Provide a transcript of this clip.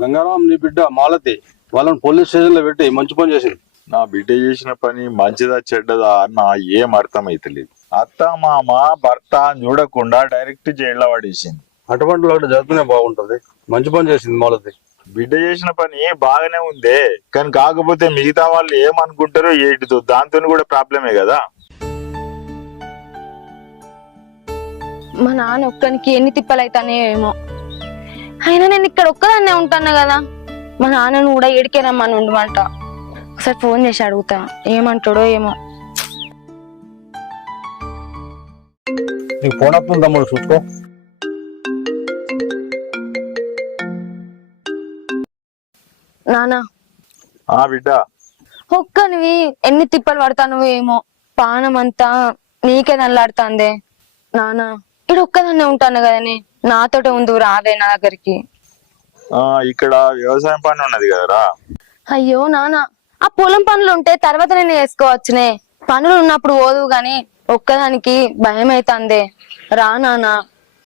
గంగారాం నీ బిడ్డ మాలతి వాళ్ళని పోలీస్ స్టేషన్ లో పెట్టి మంచి పని చేసింది. నా బిడ్డ చేసిన పని మంచిదా చెడ్డదా అన్న ఏం అర్థమైతలేదు. అత్త మామ భర్త చూడకుండా డైరెక్ట్ జైల్లో పడేసింది. అటువంటి ఒకటి జరుగుతూనే బాగుంటది. మంచి పని చేసింది మాలతి. బిడ్డ చేసిన పని బాగానే ఉందే, కానీ కాకపోతే మిగతా వాళ్ళు ఏమనుకుంటారో ఏటితో దాంతో కూడా ప్రాబ్లమే కదా. మా నాన్న ఒక్కనికి ఎన్ని తిప్పలైతానే ఏమో. అయినా నేను ఇక్కడ ఒక్కదాన్నే ఉంటాను కదా. మా నాన్నను కూడా ఏడికే రమ్మని ఉండమంట. ఒకసారి ఫోన్ చేసి అడుగుతా ఏమంటాడో ఏమో. నీకు ఫోన్ వస్తుంది తమ్ముడు, చూసుకో. నానా ఆ బిడ్డ ఒక్కనివి ఎన్ని తిప్పలు పడతాను ఏమో. పానం అంతా నీకే నల్లాడుతాందే. నానా ఇక్కడ ఒక్కదాన్నే ఉంటాను కదనే, నాతోటే ఉండు, రావే నా దగ్గరికి. ఇక్కడ వ్యవసాయం పని ఉన్నది కదరా. అయ్యో నానా, ఆ పొలం పనులు ఉంటే తర్వాత నేను వేసుకోవచ్చునే. పనులు ఉన్నప్పుడు పోదు గాని ఒక్కదానికి భయం అవుతాందే. రా నానా.